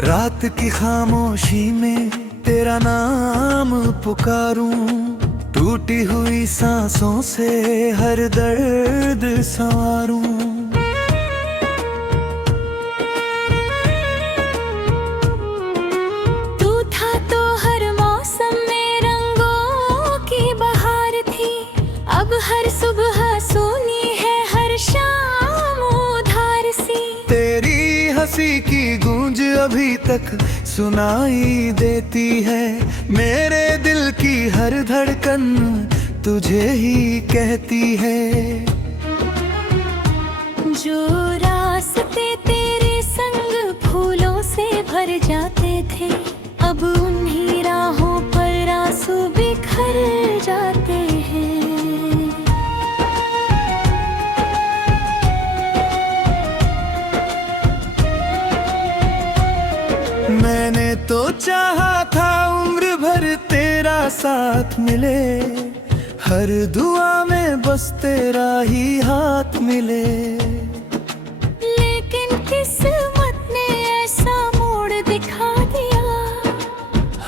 रात की खामोशी में तेरा नाम पुकारूं, टूटी हुई सांसों से हर दर्द संवारूं। तू था तो हर मौसम में रंगों की बहार थी, अब हर सुबह सोनी है हर शाम उधार सी। तेरी हंसी की गूंज अभी तक सुनाई देती है, मेरे दिल की हर धड़कन तुझे ही कहती है। जो रास्ते तेरे संग फूलों से भर जाते थे, अब उन्हीं राहों पर आंसू बिखर जाते हैं। मैंने तो चाहा था उम्र भर तेरा साथ मिले, हर दुआ में बस तेरा ही हाथ मिले। लेकिन किस्मत ने ऐसा मोड़ दिखा दिया,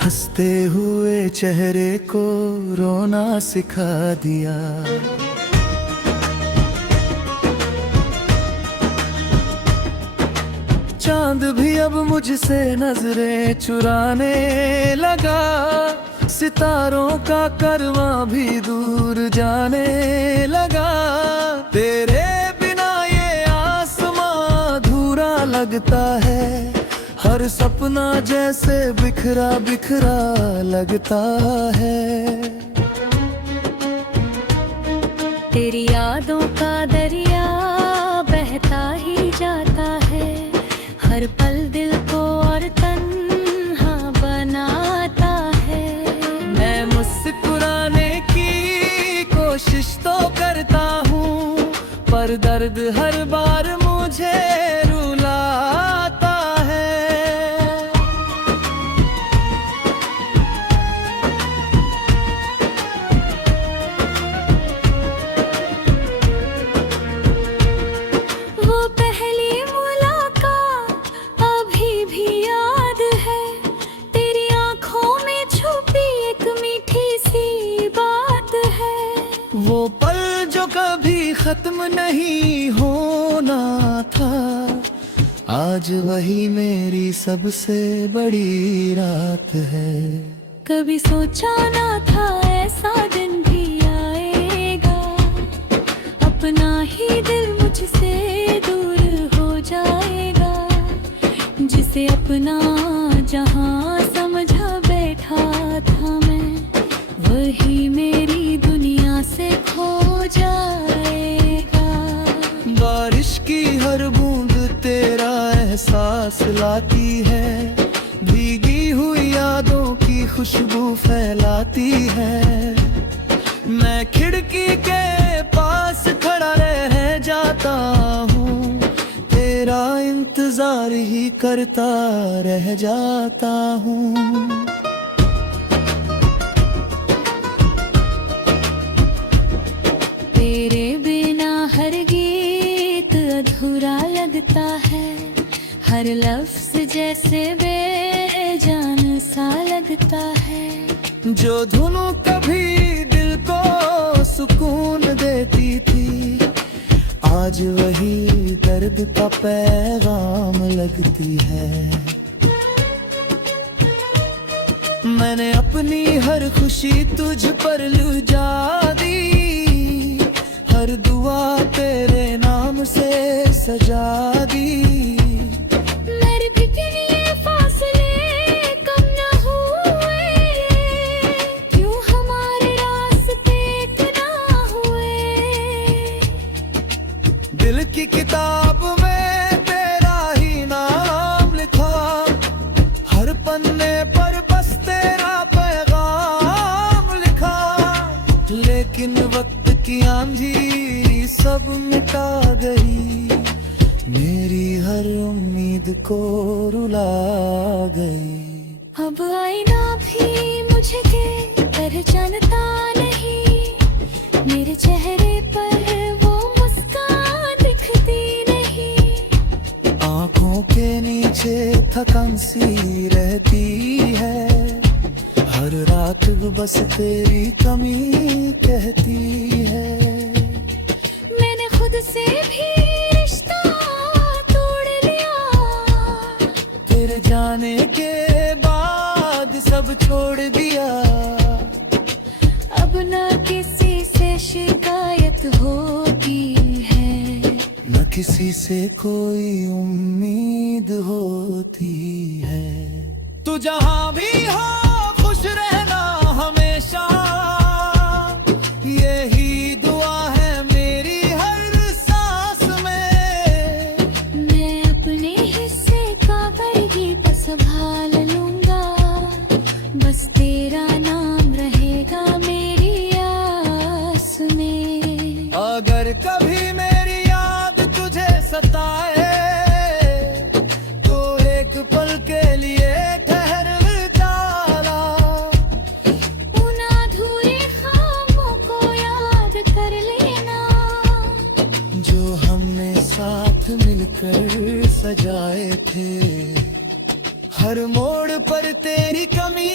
हंसते हुए चेहरे को रोना सिखा दिया। चांद भी अब मुझसे नजरें चुराने लगा, सितारों का करवां भी दूर जाने लगा। तेरे बिना ये आसमां अधूरा लगता है, हर सपना जैसे बिखरा बिखरा लगता है। तेरी यादों का दरिया बहता ही जाता है, हर पल दिल को और तन्हा बनाता है। मैं मुस्कुराने की कोशिश तो करता हूँ, पर दर्द हर बार मुझे रुलाता है। वो पहली मुलाकात अभी भी याद है, तेरी आंखों में छुपी एक मीठी सी बात है। वो पल जो कभी खत्म नहीं होना था, आज वही मेरी सबसे बड़ी रात है। कभी सोचा ना था ऐसा दिन भी आएगा, अपना ही दिल मुझसे दूर हो जाएगा। जिसे अपना जहां समझा बैठा था मैं, वही मेरी दुनिया से खो जाएगा। बारिश की हर बूंद तेरा एहसास लाती है, भीगी हुई यादों की खुशबू फैलाती है। मैं खिड़की के पास खड़ा रह जाता हूँ, तेरा इंतजार ही करता रह जाता हूँ। तेरे बिना हर गीत अधूरा लगता है, हर लफ्ज जैसे बेजान सा लगता है। जो धुन कभी दिल को सुकून देती थी, आज वही दर्द का पैगाम लगती है। मैंने अपनी हर खुशी तुझ पर लुझा दी, हर दुआ तेरे नाम से सजा दी। मेरे बिखरे ये फासले कम न हुए, क्यों हमारे रास्ते इतना हुए। दिल की किताब में तेरा ही नाम लिखा, हर पन्ने पर बस तेरा पैगाम लिखा। लेकिन वक्त की आंधी सब मिटा गई, मेरी हर उम्मीद को रुला गई। अब आईना भी मुझे पहचानता नहीं, मेरे चेहरे पर वो मुस्कान दिखती नहीं। आंखों के नीचे था थकान सी रहती है, हर रात बस तेरी कमी कहती है। मैंने खुद से भी रिश्ता तोड़ लिया, तेरे जाने के बाद सब छोड़ दिया। अब ना किसी से शिकायत होती है, न किसी से कोई उम्मीद होती है। तू जहाँ भी हो खुश रहना हमेशा, यही दुआ है मेरी हर सांस में। मैं अपने हिस्से का बरगीत संभाल लूंगा, बस तेरा नाम रहेगा मेरी आस में। अगर कभी मेरी याद तुझे सताए तो एक पल के लिए ठहर जाला। उन अधूरे ख्वाबों को याद कर लेना, जो हमने साथ मिलकर सजाए थे। हर मोड़ पर तेरी कमी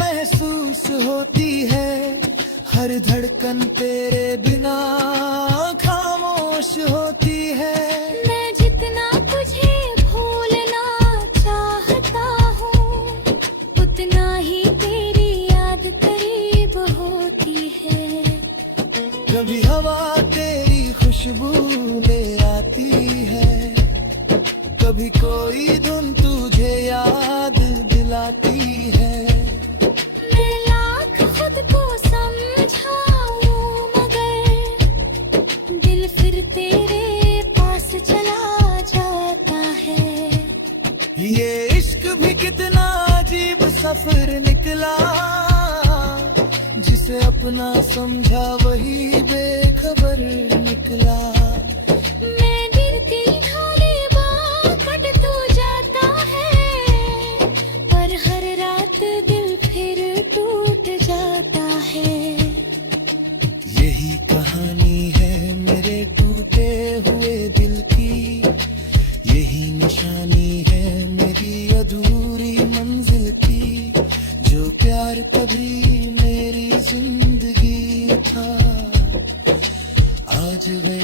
महसूस होती है, हर धड़कन तेरे बिना खामोश होती है। मैं जितना तुझे भूलना चाहता हूँ, उतना ही तेरी याद करीब होती है। कभी हवा तेरी खुशबू ले आती है, कभी कोई धुन तुझे याद दिलाती है। मैं लाख खुद को समझाऊं मगर दिल फिर तेरे पास चला जाता है। ये इश्क भी कितना अजीब सफर निकला, जिसे अपना समझा वही बेखबर निकला। मैं गिरती ढाले बाकट तू जाता है, पर हर रात दिल फिर टूट जाता है। यही कहानी है मेरे टूटे हुए दिल की, यही निशानी है मेरी अधूरी मंजिल की। जो प्यार कभी मेरी जिंदगी था, आज वह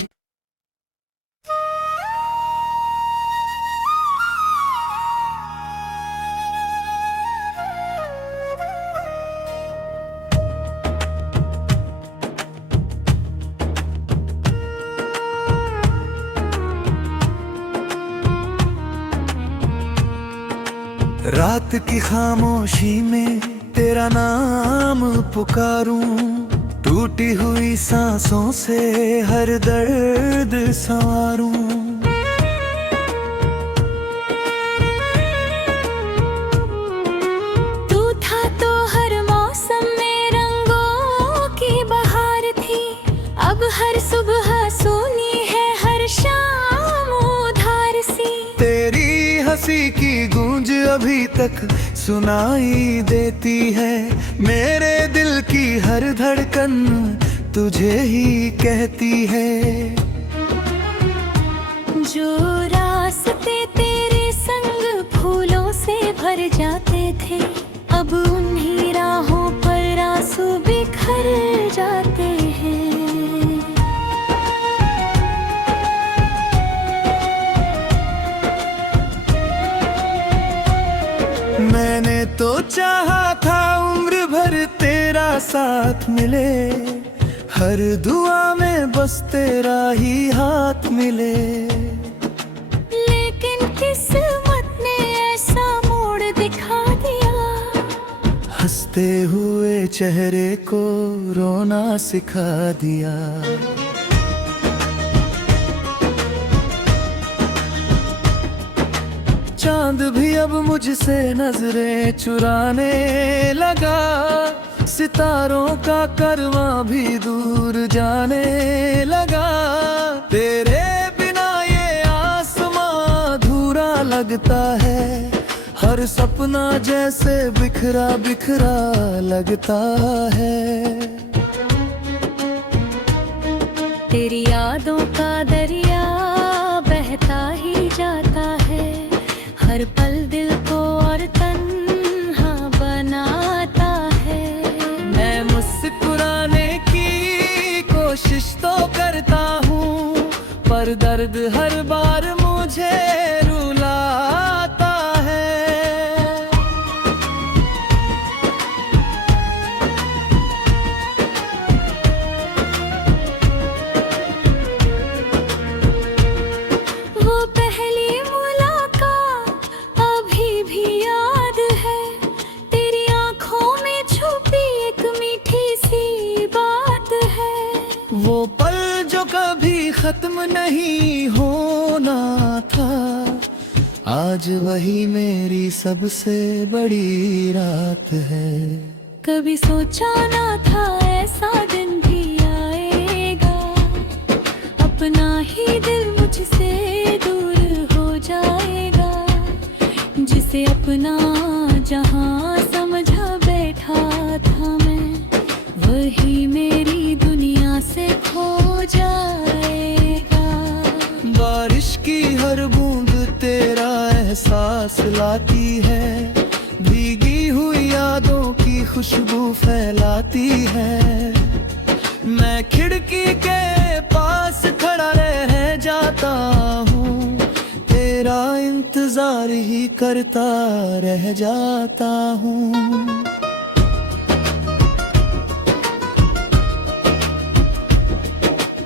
रात की खामोशी में तेरा नाम पुकारूं, टूटी हुई सांसों से हर दर्द संवारूं। तू था तो हर मौसम में रंगों की बहार थी, अब हर सुबह सोनी है हर शाम उधार सी। तेरी हंसी की गूंज अभी तक सुनाई देती है, मेरे दिल की हर धड़कन तुझे ही कहती है। जो रास्ते तेरे संग फूलों से भर जाते थे, अब उन्हीं राहों पर आंसू बिखर जाते हैं। मैंने तो चाहा था उम्र भर तेरा साथ मिले, हर दुआ में बस तेरा ही हाथ मिले। लेकिन किस्मत ने ऐसा मोड़ दिखा दिया, हंसते हुए चेहरे को रोना सिखा दिया। चांद भी अब मुझसे नजरें चुराने लगा, सितारों का करवां भी दूर जाने लगा। तेरे बिना ये आसमां अधूरा लगता है, हर सपना जैसे बिखरा बिखरा लगता है। तेरी यादों का दरिया बहता ही जाता है, हर पल दिल हर दर्द हर बार मुझे रुलाता है। वो पहली मुलाकात अभी भी याद है, तेरी आंखों में छुपी एक मीठी सी बात है। वो पल जो कभी खत्म नहीं होना था, आज वही मेरी सबसे बड़ी रात है। कभी सोचा ना था ऐसा दिन भी आएगा, अपना ही दिल मुझसे दूर हो जाएगा। जिसे अपना जहां समझा बैठा था मैं, वही मेरी दुनिया से खो जाएगा। बारिश की हर बूंद तेरा एहसास लाती है, भीगी हुई यादों की खुशबू फैलाती है। मैं खिड़की के पास खड़ा रह जाता हूँ, तेरा इंतजार ही करता रह जाता हूँ।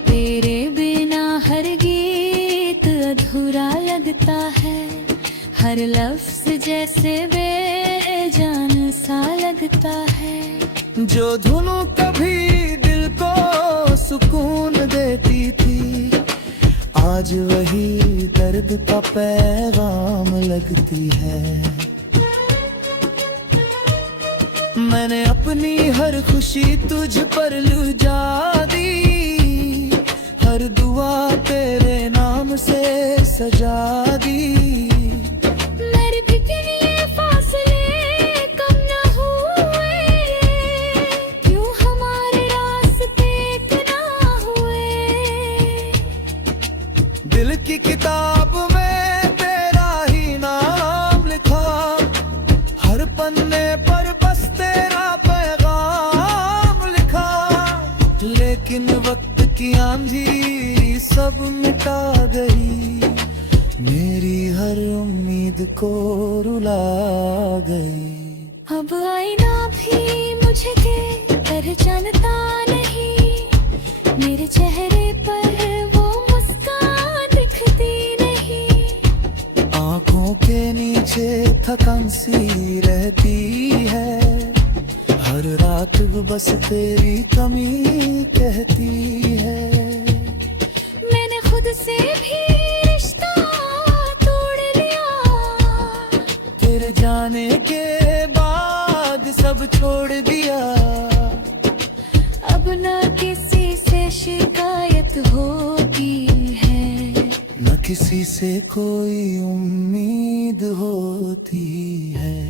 तेरे बिना हर गीत अधूरा लगता है, हर लफ्ज जैसे बेजान सा लगता है। जो धुन कभी दिल को सुकून देती थी, आज वही दर्द का पैगाम लगती है। मैंने अपनी हर खुशी तुझ पर लुटा दी, हर दुआ तेरे नाम से सजा दी। मेरे बिन ये फासले कम न हुए, क्यों हमारे रास्ते इतना हुए। दिल की किताब में तेरा ही नाम लिखा, हर पन्ने पर बस तेरा पैगाम लिखा। लेकिन वक्त की आंधी सब मिटा गई, मेरी हर उम्मीद को रुला गई। अब आईना भी मुझे पहचानता नहीं, मेरे चेहरे पर वो मुस्कान दिखती नहीं। आंखों के नीचे थकान सी रहती है, हर रात बस तेरी कमी कहती है। मैंने खुद से भी रिश्ता तोड़ लिया, तेरे जाने के बाद सब छोड़ दिया। अब न किसी से शिकायत होती है, न किसी से कोई उम्मीद होती है।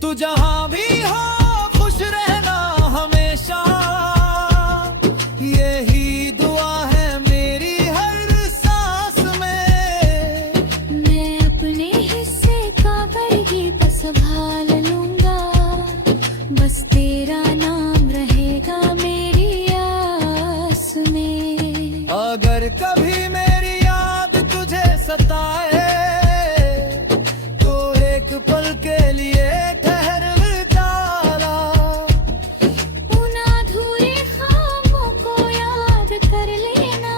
तू जहाँ भी हो खुश रहना हमेशा, यही दुआ है मेरी हर सांस में। मैं अपने हिस्से का बरगी तो संभाल लूंगा, बस तेरा नाम रहेगा मेरी आस में। अगर कभी मेरी याद तुझे सताए, तो एक पल के लिए ठहर जाना। उन अधूरे ख्वाबों को याद कर लेना,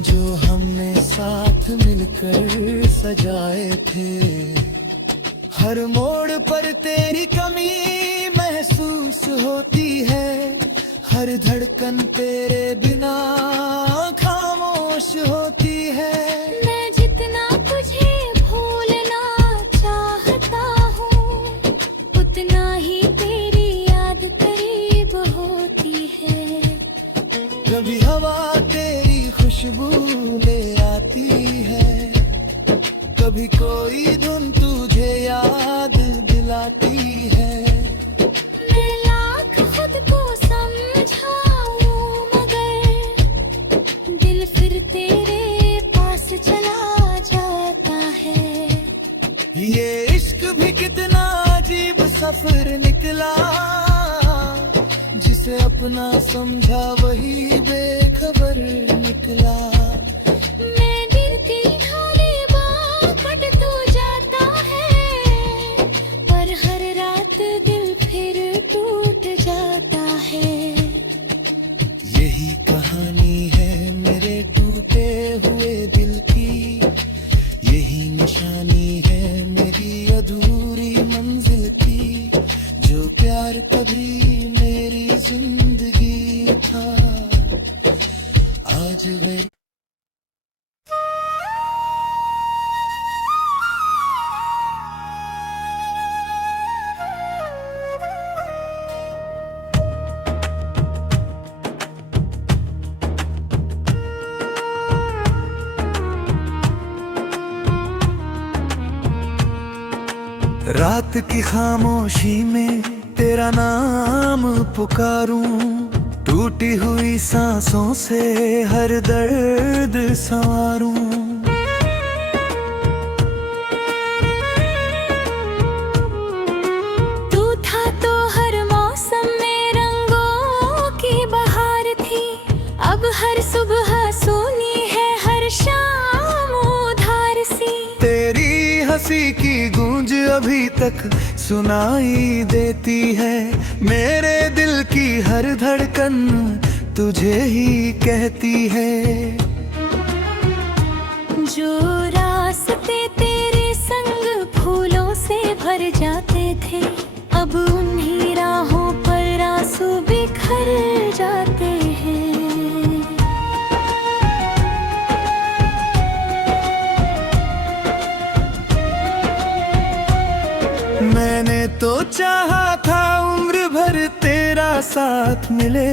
जो हमने साथ मिलकर सजाए थे। हर मोड़ पर तेरी कमी महसूस होती है, हर धड़कन तेरे बिना खामोश होती है। मैं जितना तुझे भूलना चाहता हूँ, उतना ही तेरी याद करीब होती है। कभी हवा तेरी खुशबू ले आती है, कभी कोई धुन तुझे याद दिलाती है। मैं लाख खुद को समझाऊं, मगर दिल फिर तेरे पास चला जाता है। ये इश्क भी कितना अजीब सफर निकला, जिसे अपना समझा वही बेखबर निकला। रात की खामोशी में तेरा नाम पुकारूं, टूटी हुई सांसों से हर दर्द संवारूं। तू था तो हर मौसम में रंगों की बहार थी, अब हर सुबह सोनी है हर शाम उधार सी। तेरी हंसी की गूंज अभी तक सुनाई देती है, मेरे दिल की हर धड़कन तुझे ही कहती है। जो रास्ते तेरे संग फूलों से भर जाते थे, अब उन्हीं राहों पर आंसू बिखर जाते हैं। मैंने तो चाहा था उम्र भर तेरा साथ मिले,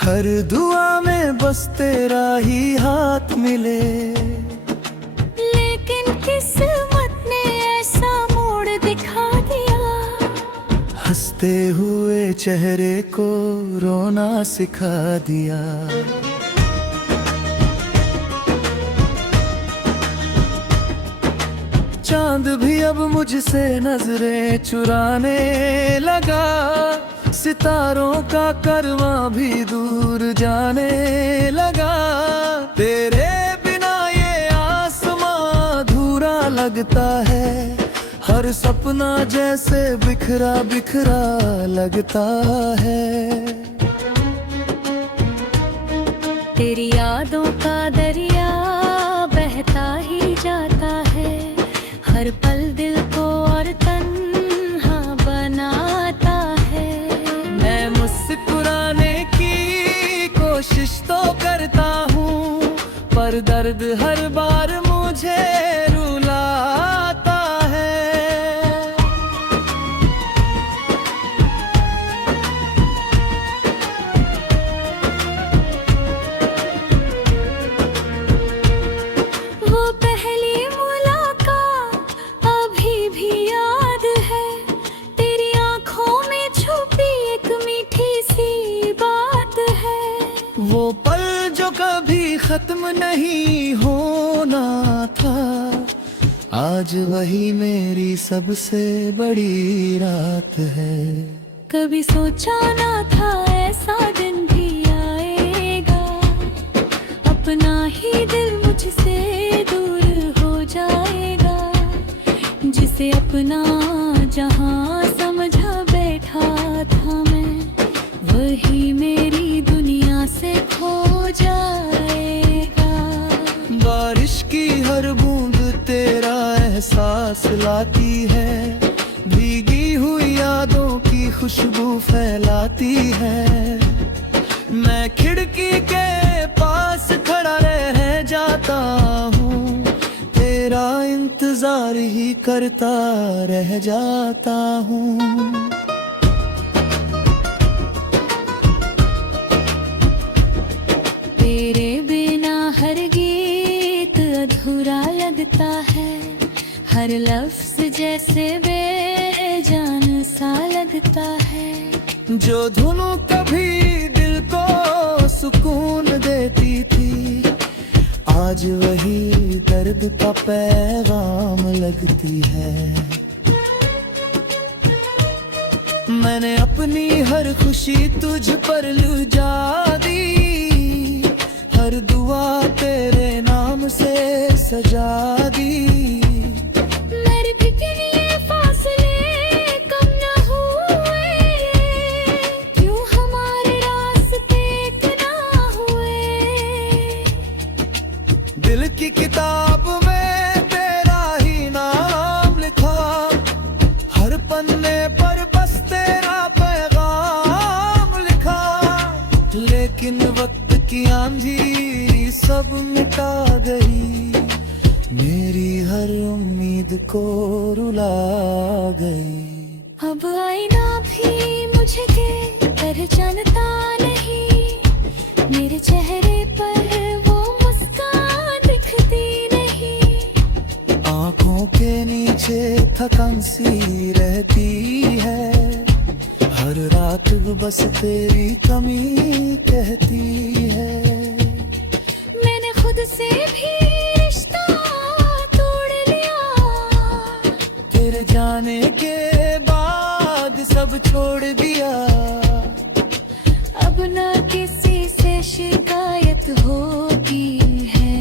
हर दुआ में बस तेरा ही हाथ मिले। लेकिन किस्मत ने ऐसा मोड़ दिखा दिया, हंसते हुए चेहरे को रोना सिखा दिया। चांद भी अब मुझसे नजरें चुराने लगा, सितारों का करवां भी दूर जाने लगा। तेरे बिना ये आसमां अधूरा लगता है, हर सपना जैसे बिखरा बिखरा लगता है। तेरी यादों का दरिया बहता ही जाता है, हर पल दिल को और तन्हा बनाता है। मैं मुस्कुराने की कोशिश तो करता हूँ, पर दर्द हर बार मुझे रुलाता है। वो पहली मुलाकात अभी भी याद है, तेरी आंखों में छुपी एक मीठी सी बात है। वो पल जो कभी खत्म नहीं होना था, आज वही मेरी सबसे बड़ी रात है। कभी सोचा ना था ऐसा दिन भी आएगा, अपना ही दिल मुझसे दूर हो जाएगा। जिसे अपना जहां समझा बैठा था मैं, वही मेरी दुनिया से खो जाएगा। बारिश की हर बूंद तेरा एहसास लाती है, भीगी हुई यादों की खुशबू फैलाती है। मैं खिड़की के पास खड़ा रह जाता हूँ, तेरा इंतजार ही करता रह जाता हूँ। तेरे बिना हर गीत अधूरा लगता है, हर लफ्ज जैसे बेजान सा लगता है। जो धुन कभी दिल को सुकून देती थी, आज वही दर्द का पैगाम लगती है। मैंने अपनी हर खुशी तुझ पर लुझा दी, हर दुआ तेरे नाम से सजा दी। मेरे बिखरे ये फासले कम न हुए, क्यों हमारे रास्ते एक ना हुए। दिल की किताब में तेरा ही नाम लिखा, हर पन्ने पर बस तेरा पैगाम लिखा। लेकिन वक्त की आंधी सब मिटा गई, मेरी हर उम्मीद को रुला गई। अब आईना भी मुझे पहचानता नहीं, मेरे चेहरे पर वो मुस्कान दिखती नहीं। आंखों के नीचे था थकान सी रहती है, हर रात बस तेरी कमी कहती है। मैंने खुद से भी रिश्ता तोड़ लिया, तेरे जाने के बाद सब छोड़ दिया। अब ना किसी से शिकायत होती है,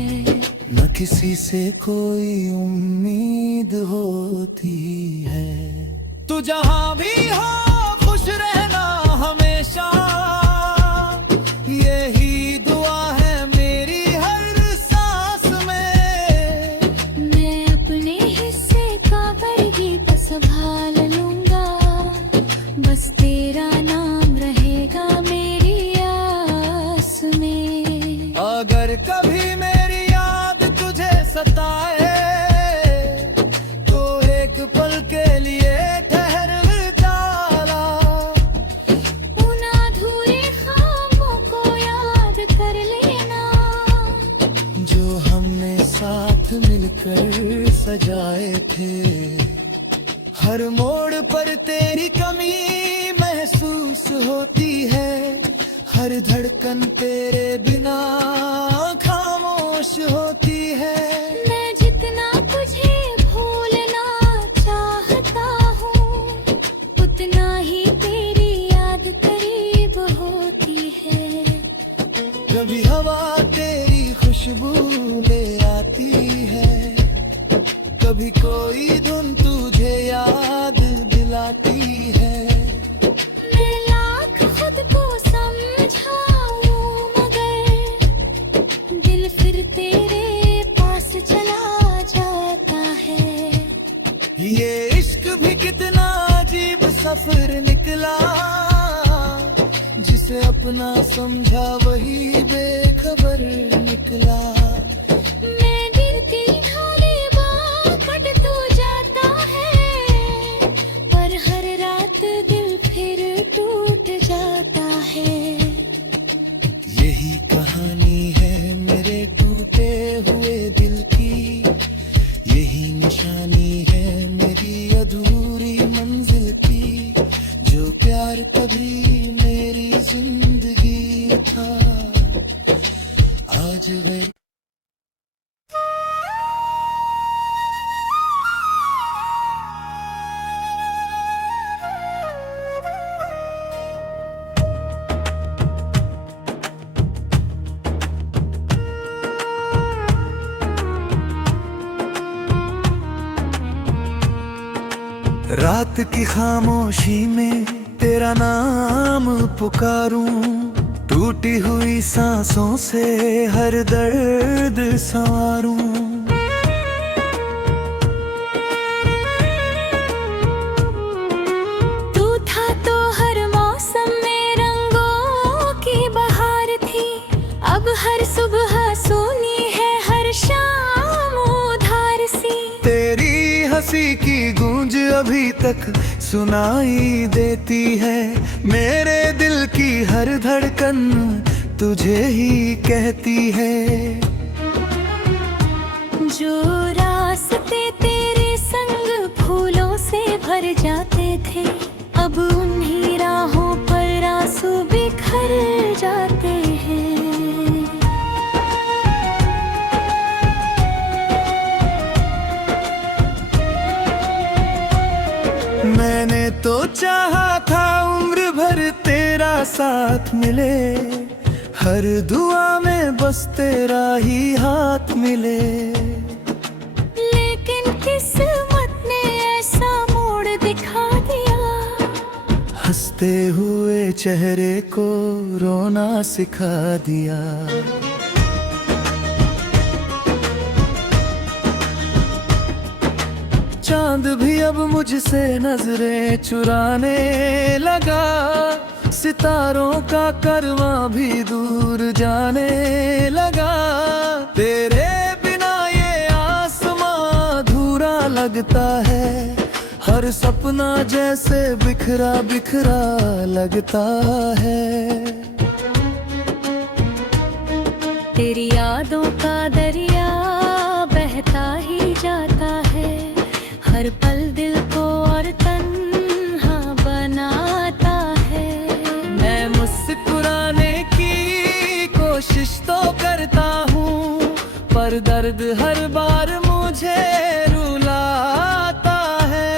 न किसी से कोई उम्मीद होती है। तू जहाँ भी हो खुश रहना हमेशा, यही दुआ है मेरी हर सांस में। मैं अपने हिस्से का बरगी तो संभाल लूंगा, बस तेरा नाम रहेगा मेरी आस में। अगर कभी मेरी याद तुझे सताए तो एक पल के लिए ठहर जाला। उन अधूरे ख्वाबों को याद कर लेना, जो हमने साथ मिलकर सजाए थे। हर मोड़ पर तेरी कमी महसूस होती है, हर धड़कन तेरे बिना खामोश होती है। मैं जितना तुझे भूलना चाहता हूँ, उतना ही तेरी याद करीब होती है। कभी हवा तेरी खुशबू ले आती है, कभी कोई धुन तुझे याद दिलाती है। मैं लाख खुद को समझाऊं मगर दिल फिर तेरे पास चला जाता है। ये इश्क भी कितना अजीब सफर निकला, जिसे अपना समझा वही बेखबर निकला। मैं गिरती ढाले बापट तू जाता है, पर हर रात दिल फिर टूट जाता है। यही कहानी है मेरे टूटे हुए दिल की, यही निशानी है मेरी अधूरी मंजिल की। जो प्यार कभी मेरी जिंदगी था, आज वह रात की खामोशी में तेरा नाम पुकारूं, टूटी हुई सांसों से हर दर्द संवारूं। तू था तो हर मौसम में रंगों की बहार थी, अब हर सुबह सोनी है हर शाम उधार सी। तेरी हंसी की गूंज अभी तक सुनाई देती है, मेरे दिल की हर धड़कन तुझे ही कहती है। जो रास्ते तेरे संग फूलों से भर जाते थे, अब उन्हीं राहों पर आंसू बिखर जाते हैं। मैंने तो चाहा था उम्र भर तेरा साथ मिले, हर दुआ में बस तेरा ही हाथ मिले। लेकिन किस्मत ने ऐसा मोड़ दिखा दिया, हंसते हुए चेहरे को रोना सिखा दिया। चांद भी अब मुझसे नजरें चुराने लगा, सितारों का करवां भी दूर जाने लगा। तेरे बिना ये आसमां अधूरा लगता है, हर सपना जैसे बिखरा बिखरा लगता है। तेरी यादों का दरिया बहता ही जाता है, हर पल दिल और दर्द हर बार मुझे रुलाता है।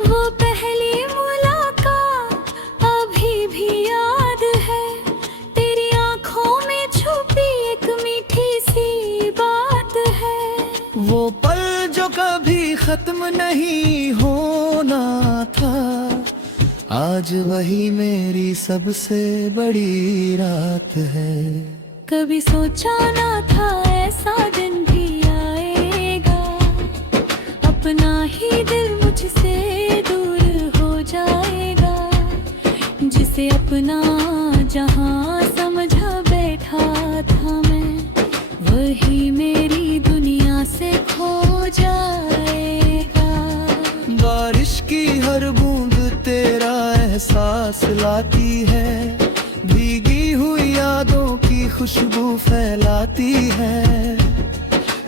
वो पहली मुलाकात अभी भी याद है, तेरी आंखों में छुपी एक मीठी सी बात है। वो पल जो कभी खत्म नहीं होना था, आज वही मेरी सबसे बड़ी रात है। कभी सोचा ना था ऐसा दिन भी आएगा, अपना ही दिल मुझसे दूर हो जाएगा। जिसे अपना जहां समझा बैठा था मैं, वही मेरी दुनिया से खो जाएगा। बारिश की हर बूंद तेरा एहसास लाती है, भीगी हुई यादों की खुशबू फैलाती है।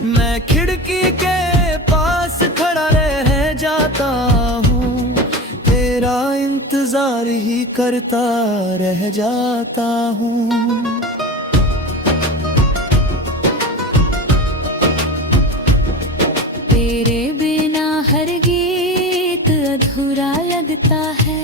मैं खिड़की के पास खड़ा रह जाता हूँ, तेरा इंतजार ही करता रह जाता हूँ। तेरे बिना हर गीत अधूरा लगता है,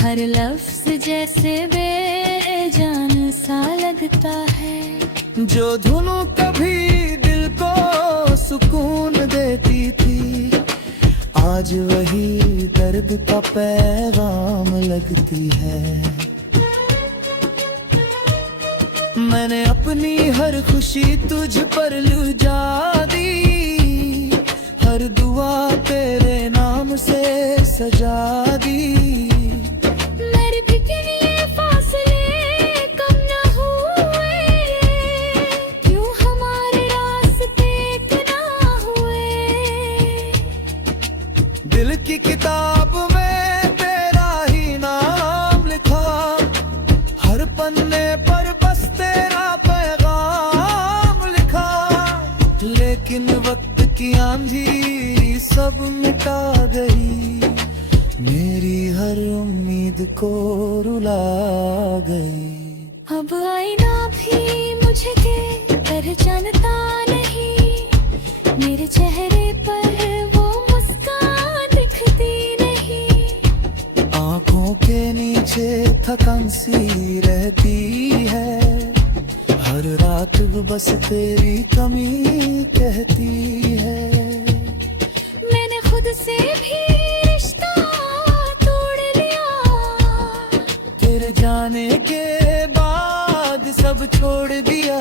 हर लफ्ज जैसे बेजान सा लगता है। जो धुन कभी दिल को सुकून देती थी, आज वही दर्द का पैगाम लगती है। मैंने अपनी हर खुशी तुझ पर लुझा दी, हर दुआ तेरे नाम से सजा दी। मेरे बिखरे ये फासले कम न हुए, क्यों हमारे रास्ते एक ना हुए। दिल की किताब में तेरा ही नाम लिखा, हर पन्ने पर बस तेरा पैगाम लिखा। लेकिन वक्त की आंधी सब मिटा गई, मेरी हर उम्मीद को रुला गई। अब आईना भी मुझे पहचानता नहीं, मेरे चेहरे पर वो मुस्कान दिखती नहीं। आंखों के नीचे थकान सी रहती है, हर रात बस तेरी कमी कहती है। मैंने खुद से भी रिश्ता तोड़ लिया, तेरे जाने के बाद सब छोड़ दिया।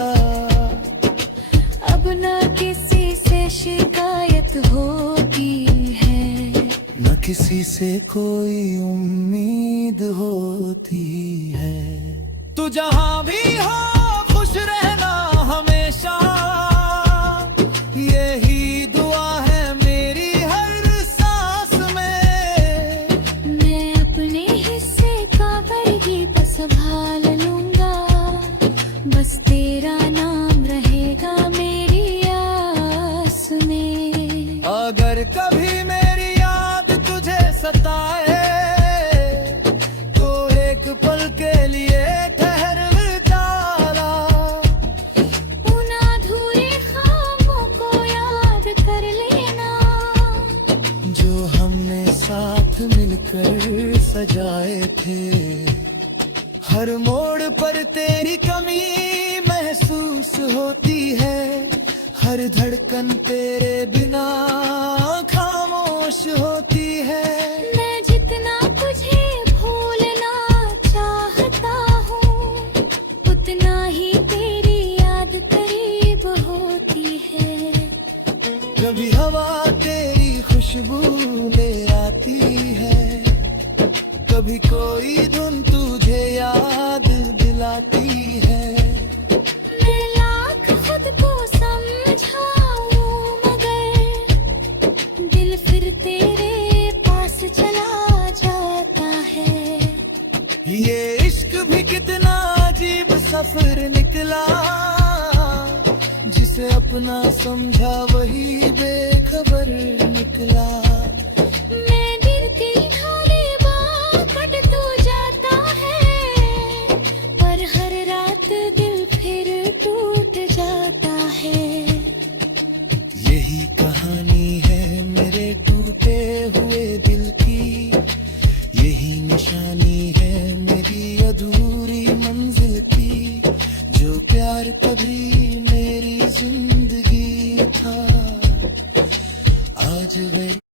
अब न किसी से शिकायत होती है, न किसी से कोई उम्मीद होती है। तू जहां भी हो खुश रहना हमेशा, यही दुआ है मेरी हर सांस में। मैं अपने हिस्से का बरगीत संभाल लूंगा, बस तेरा नाम रहेगा मेरी आस में। अगर कभी मेरी याद तुझे सताए, तो एक पल के लिए ठहर जाना। उन अधूरे ख्वाबों को याद कर लेना, जो हमने साथ मिलकर सजाए थे। हर मोड़ पर तेरी कमी महसूस होती है, हर धड़कन तेरे बिना खामोश होती है। मैं जितना तुझे भूलना चाहता हूँ, उतना ही तेरी याद करीब होती है। कभी हवा तेरी खुशबू ले आती है, कभी कोई धुन तुझे याद दिलाती है। मैं लाख खुद को समझाऊं, मगर दिल फिर तेरे पास चला जाता है। ये इश्क भी कितना अजीब सफर निकला, जिसे अपना समझा वही बेखबर निकला। की